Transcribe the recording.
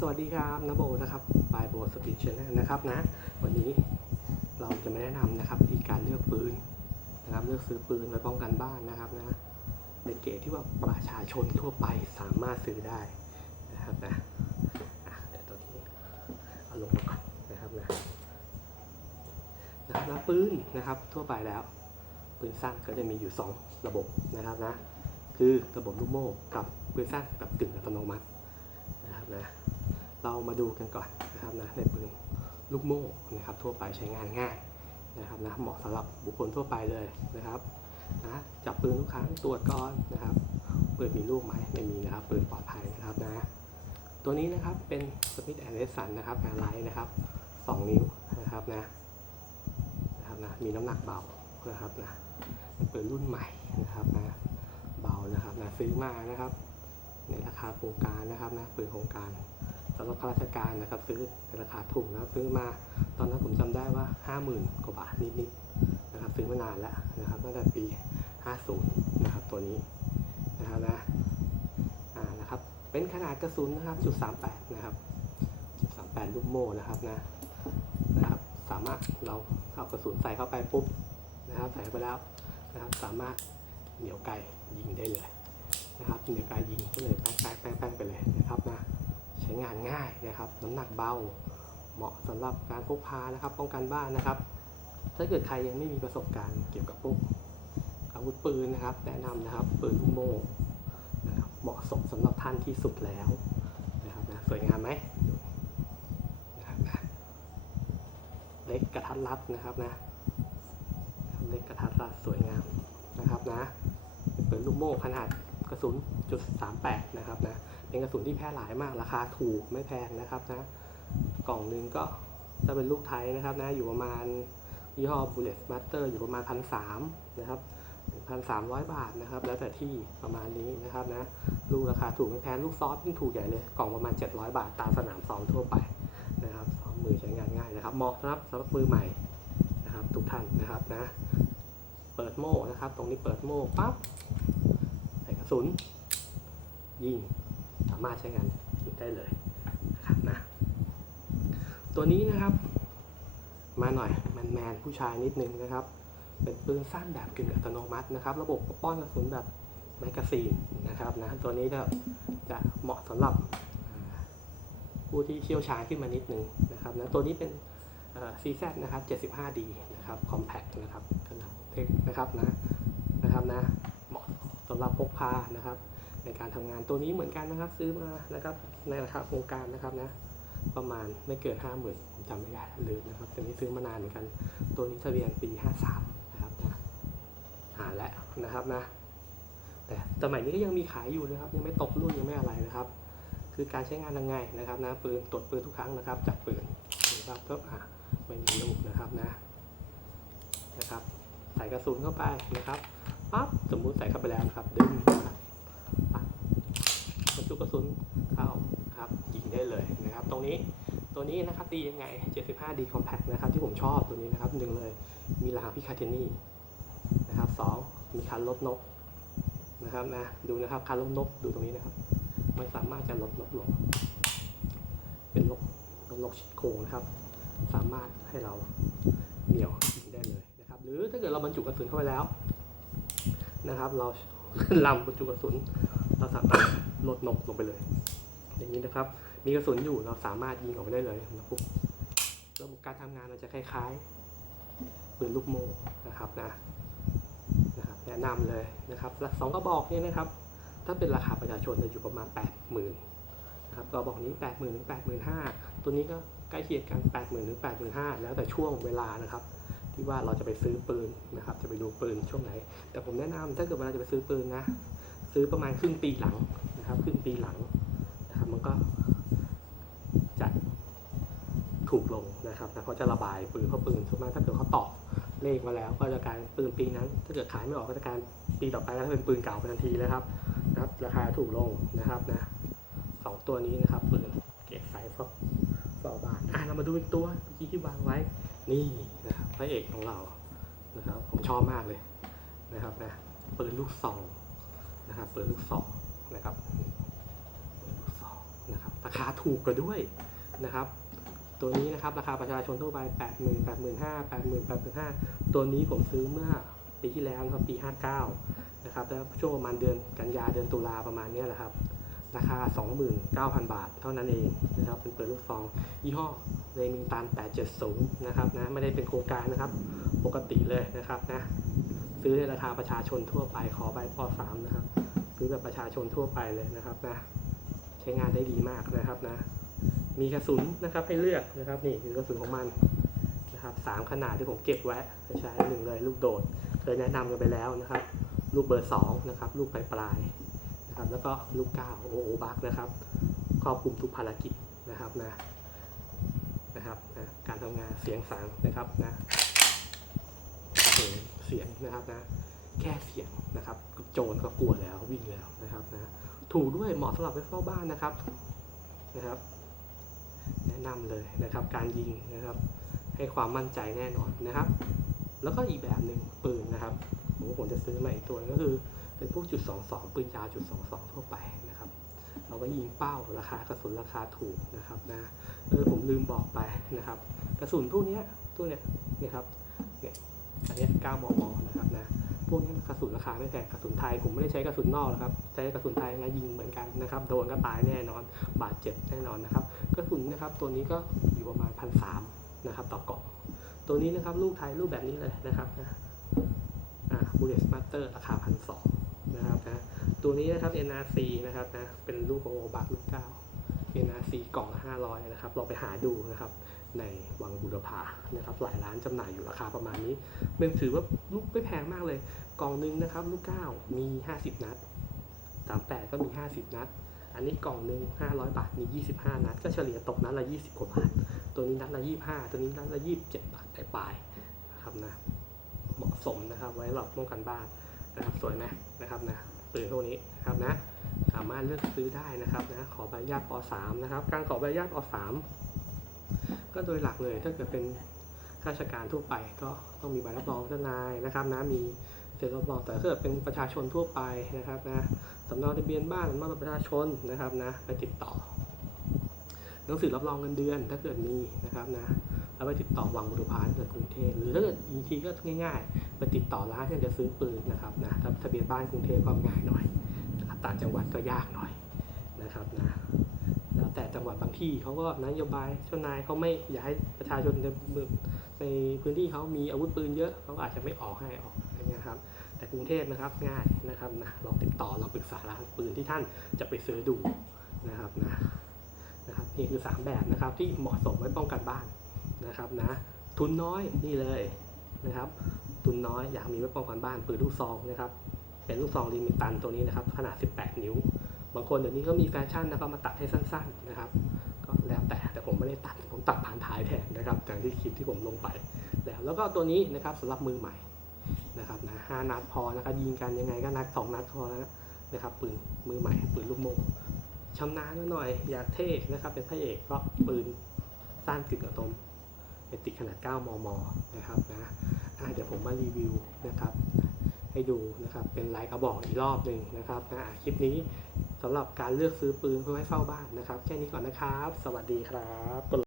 สวัสดีครับนโบนะครับบายโบสปีชแนลนะครับนะ วันนี้เราจะมาแนะนำนะครับวิธีการเลือกปืนนะครับ เลือกซื้อปืนไว้ป้องกันบ้านนะครับนะในเกรดที่ว่าประชาชนทั่วไปสามารถซื้อได้นะครับนะอะเดี๋ยวตัวนี้เอาลงมาก่อนนะครับนะนะครับปืนนะครับทั่วไปแล้ว ปืนสั้นก็จะมีอยู่ 2 ระบบนะครับนะคือระบบลูกโม่กับปืนสั้นแบบกึ่งอัตโนมัตินะครับนะ เรามาดูกันก่อนนะครับนะในปืนลูกโม่นะครับทั่วไปใช้งานง่ายนะครับนะเหมาะสำหรับบุคคลทั่วไปเลยนะครับนะจับปืนทุกครั้งตรวจก่อนนะครับปืนมีลูกไหมไม่มีนะครับปืนปลอดภัยนะครับนะตัวนี้นะครับเป็น Smith Wesson นนะครับแอร์ไลท์นะครับ2 นิ้วนะครับนะนะครับนะมีน้ำหนักเบานะครับนะปืนรุ่นใหม่นะครับนะเบานะครับนะซื้อมานะครับในราคาโครงการนะครับนะปืนโครงการ สำหรับข้าราชการนะครับ ซื้อในราคาถูกนะครับซื้อมาตอนนั้นผมจำได้ว่า 50,000 กว่าบาทนิดๆนะครับ ซื้อมานานแล้วนะครับตั้งแต่ปี 50 นะครับตัวนี้นะครับนะอ่านะครับ เป็นขนาดกระสุนนะครับจุด38 นะครับจุด38 ลูกโม่นะครับนะนะครับ สามารถเราเอากระสุนใส่เข้าไปปุ๊บนะครับใส่เข้าไปแล้วนะครับสามารถเหนียวไกยิงได้เลยนะครับในการยิงก็เลยแป้งแป้งแป้งแป้งไปเลยนะครับนะ ใช้งานง่ายนะครับ น้ำหนักเบา เหมาะสำหรับการพกพานะครับ ป้องกันบ้านนะครับ ถ้าเกิดใครยังไม่มีประสบการณ์เกี่ยวกับพวกอาวุธปืนนะครับ แนะนำนะครับปืนลูกโม่นะครับเหมาะสมสำหรับท่านที่สุดแล้วนะครับนะสวยงามไหมนะครับนะเล็กกระทัดรัดนะครับนะเล็กกระทัดรัดสวยงามนะครับนะเป็นปืนลูกโม่ขนาด กระสุนจุด38นะครับนะเป็นกระสุนที่แพร่หลายมากราคาถูกไม่แพงนะครับนะกล่องหนึ่งก็ถ้าเป็นลูกไทยนะครับนะอยู่ประมาณยี่ห้อ Bullet Master อยู่ประมาณพันสามนะครับพันสามร้อยบาทนะครับ แล้วแต่ที่ประมาณนี้นะครับนะลูกราคาถูกไม่แพงลูกซอฟยิ่งถูกใหญ่เลย กล่องประมาณ 700 บาทตามสนามซ้อมทั่วไปนะครับซ้อมมือใช้งานง่ายนะครับเหมาะสำหรับสำหรับมือใหม่นะครับ ทุกท่านนะครับนะ เปิดโม่นะครับ ตรงนี้เปิดโม่ปั๊บ ใส่กระสุนยิงสามารถใช้งานได้เลยนะครับนะตัวนี้นะครับ มาหน่อยแมนแมนผู้ชายนิดนึงนะครับ เป็นปืนสั้นแบบกึ่งอัตโนมัตินะครับ ระบบป้อนกระสุนแบบแมกกาซีนนะครับนะตัวนี้จะจะเหมาะสำหรับผู้ที่เชี่ยวชาญขึ้นมานิดนึงนะครับนะตัวนี้เป็น CZ นะครับ 75D นะครับ Compact นะครับขนาดเล็กนะครับนะนะครับนะ สำหรับพกพานะครับในการทำงานตัวนี้เหมือนกันนะครับ ซื้อมานะครับในราคาโครงการนะครับนะประมาณไม่เกินห้าหมื่นผมจำไม่ได้ลืมนะครับตัวนี้ซื้อมานานเหมือนกัน ตัวนี้ทะเบียนปีห้าสามนะครับนะหาแล้วนะครับนะ แต่สมัยนี้ก็ยังมีขายอยู่นะครับ ยังไม่ตกรุ่นยังไม่อะไรนะครับ คือการใช้งานยังไงนะครับนะปืนตรวจปืนทุกครั้งนะครับจับปืนนะครับก็อะไม่มีลูกนะครับนะนะครับ ใส่กระสุนเข้าไปนะครับ ปั๊บสมมุติใส่เข้าไปแล้วนะครับดึงปั๊บบรรจุกระสุนเข้าครับยิงได้เลยนะครับ ตรงนี้ตัวนี้นะครับตียังไง 75D compact นะครับ ที่ผมชอบตัวนี้นะครับหนึ่งเลยมีรางพิคาเทนี่นะครับสองมีคันลดนกนะครับนะดูนะครับคันลดนกดูตรงนี้นะครับ มันสามารถจะลดนกลง เป็นลกลดนกชิดโค้งนะครับ สามารถให้เราเหนี่ยวยิงได้เลยนะครับ หรือถ้าเกิดเราบรรจุกระสุนเข้าไปแล้ว นะครับ เราลำบรรจุกระสุน เราสามารถลดนกลงไปเลย อย่างนี้นะครับ มีกระสุนอยู่เราสามารถยิงออกไปได้เลยนะปุ๊บระบบการทำงานเราจะคล้ายๆปืนลูกโม่นะครับนะนะครับแนะนำเลยนะครับและสองกระบอกนี้นะครับ ถ้าเป็นราคาประชาชนจะอยู่ประมาณ 8 0,000นะครับกระบอกนี้ 8 0,000 ถึง 85,000 ตัวนี้ก็ใกล้เคียงกัน 80,000 ถึง 85,000 แล้วแต่ช่วงเวลานะครับ ที่ว่าเราจะไปซื้อปืนนะครับ จะไปดูปืนช่วงไหน แต่ผมแนะนำถ้าเกิดเวลาจะไปซื้อปืนนะ ซื้อประมาณครึ่งปีหลังนะครับครึ่งปีหลังนะครับมันก็จะถูกลงนะครับนะเขาจะระบายปืนเพราะปืนส่วนมากถ้าเกิดเขาตอกเลขมาแล้ว ก็จะกายเป็นปืนปีนั้น ถ้าเกิดขายไม่ออกก็จะกายเป็นปีต่อไปก็จะเป็นปืนเก่าไปทันทีนะครับนะครับ ราคาถูกลงนะครับนะสองตัวนี้นะครับปืนเก็บไซส์ฟอกฟอกบาทอะเรามาดูอีกตัวเมื่อกี้ที่วางไว้นี่นะครับ พระเอกของเรานะครับผมชอบมากเลยนะครับนะปืนลูกซองนะครับปืนลูกซองนะครับปืนลูกซองนะครับตะคาถูกกว่าด้วยนะครับ ตัวนี้นะครับราคาประชาชนทั่วไป 8 0 0 0 0 8 5 0 0 0 8 0 0 0 8 5 0 0ตัวนี้ผมซื้อเมื่อปีที่แล้วนะครับปี 59 นะครับแล้วช่วงประมาณเดือนกันยาเดือนตุลาประมาณนี้แหละครับ ราคา 29,000 บาท เท่านั้นเองนะครับเป็นปืนลูกซอง ยี่ห้อเรมิงตัน 870 นะครับนะไม่ได้เป็นโครงการนะครับ ปกติเลยนะครับนะซื้อในราคาประชาชนทั่วไปขอใบป .3 นะครับซื้อแบบประชาชนทั่วไปเลยนะครับนะใช้งานได้ดีมากนะครับนะมีกระสุนนะครับให้เลือกนะครับนี่คือกระสุนของมันนะครับสามขนาดที่ผมเก็บไว้ใช้หนึ่งเลยลูกโดดเคยแนะนำกันไปแล้วนะครับ ลูกเบอร์สองนะครับ ลูกปลายปลาย นะครับแล้วก็ลูกเก้าโอโอบักนะครับครอบคลุมทุกภารกิจนะครับนะนะครับนะการทำงานเสียงสางนะครับนะเสียงเสียงนะครับนะแค่เสียงนะครับโจรก็กลัวแล้ววิ่งแล้วนะครับนะถูกด้วยเหมาะสำหรับไปเฝ้าบ้านนะครับนะครับ แนะนำเลยนะครับ การยิงนะครับ ให้ความมั่นใจแน่นอนนะครับ แล้วก็อีกแบบหนึ่งปืนนะครับผมผมจะซื้อมาอีกตัวก็คือ เป็นพวกจุด 22 ปืนยาวจุด 22 ทั่วไปนะครับ เอาไว้ยิงเป้าราคากระสุนราคาถูกนะครับนะเออผมลืมบอกไปนะครับ กระสุนพวกนี้ตัวเนี้ยนี่ครับเนี่ยอันนี้ย9มมนะครับนะพวกนี้กระสุนราคาไม่แพงกระสุนไทยผมไม่ได้ใช้กระสุนนอกหรอกครับ ใช้กระสุนไทยมายิงเหมือนกันนะครับ โดนก็ตายแน่นอน บาดเจ็บแน่นอนนะครับ กระสุนนะครับตัวนี้ก็อยู่ประมาณพันสามนะครับต่อกล่อง ตัวนี้นะครับลูกไทยรูปแบบนี้เลยนะครับนะอ่าบูเลสมาสเตอร์ราคาพันสอง นะครับนะตัวนี้นะครับ NRC นะครับนะเป็นลูกของโอบาลูกเก้า NRC กล่องละห้าร้อยนะครับลองไปหาดูนะครับในวังบุรพานะครับหลายร้านจำหน่ายอยู่ราคาประมาณนี้เป็นถือว่าลูกไม่แพงมากเลย กล่องหนึงนะครับ ลูกเก้ามี 50 นัด38 ก็มี 50 นัด อันนี้กล่องหนึ่ง500 บาทมี 25 นัด ก็เฉลี่ยตกนัดละ 20 กว่าบาท ตัวนี้นัดละ 25 ตัวนี้นัดละ 27 บาทปลายๆนะครับนะเหมาะสมนะครับไว้หลอกป้องกันบ้าน นะครับสวยไหมนะครับนะปืนพวกนี้นะครับนะสามารถเลือกซื้อได้นะครับนะขอใบอนุญาตป .3 นะครับ การขอใบอนุญาตป .3 ก็โดยหลักเลยถ้าเกิดเป็นข้าราชการทั่วไปก็ต้องมีใบรับรองเจ้านายนะครับนะมีเซ็นรับรองแต่ถ้าเกิดเป็นประชาชนทั่วไปนะครับนะสำเนาทะเบียนบ้านสำเนาประชาชนนะครับนะไปติดต่อหนังสือรับรองเงินเดือนถ้าเกิดมีนะครับนะ แล้วไปติดต่อวังบุรพาถ้ากกรุงเทพหรือถ้าเกิดอีกทีก็ง่ายๆ ไปติดต่อร้านที่จะซื้อปืนนะครับนะทะเบียนบ้านกรุงเทพก็ง่ายหน่อยนะครับต่างจังหวัดก็ยากหน่อยนะครับนะแล้วแต่จังหวัดบางที่เขาก็นโยบายเจ้านายเขาไม่อยากให้ประชาชนในเมืองในพื้นที่เขามีอาวุธปืนเยอะเขาอาจจะไม่ออกให้ออกอะไรเงี้ยครับแต่กรุงเทพนะครับง่ายนะครับนะลองติดต่อลองปรึกษาร้านปืนที่ท่านจะไปซื้อดูนะครับนะนะครับนี่คือ 3 แบบนะครับที่เหมาะสมไว้ป้องกันบ้าน นะครับนะทุนน้อยนี่เลยนะครับทุนน้อยอยากมีไว้ป้องกันบ้านปืนลูกซองนะครับเป็นลูกซองลิมิตันตัวนี้นะครับขนาด 18 นิ้ว บางคนเดี๋ยวนี้ก็มีแฟชั่นนะครับมาตัดให้สั้น ๆนะครับ ก็แล้วแต่แต่ผมไม่ได้ตัดผมตัดผ่านท้ายแทนนะครับจากที่คลิปที่ผมลงไปแล้วแล้วก็ตัวนี้นะครับสำหรับมือใหม่นะครับนะห้านัดพอนะครับยิงกันยังไงก็นัดสองนัดพอแล้วนะครับปืนมือใหม่ปืนลูกโม่ชำนาญหน่อยอยากเท่นะครับเป็นพระเอกก็ปืนสั้นกึ่งอัตโนม เป็นติดขนาด 9 มม นะครับนะเดี๋ยวผมมารีวิวนะครับให้ดูนะครับเป็นลายกระบอกอีกรอบหนึ่งนะครับนะคลิปนี้สำหรับการเลือกซื้อปืนเพื่อให้เฝ้าบ้านนะครับ แค่นี้ก่อนนะครับ สวัสดีครับ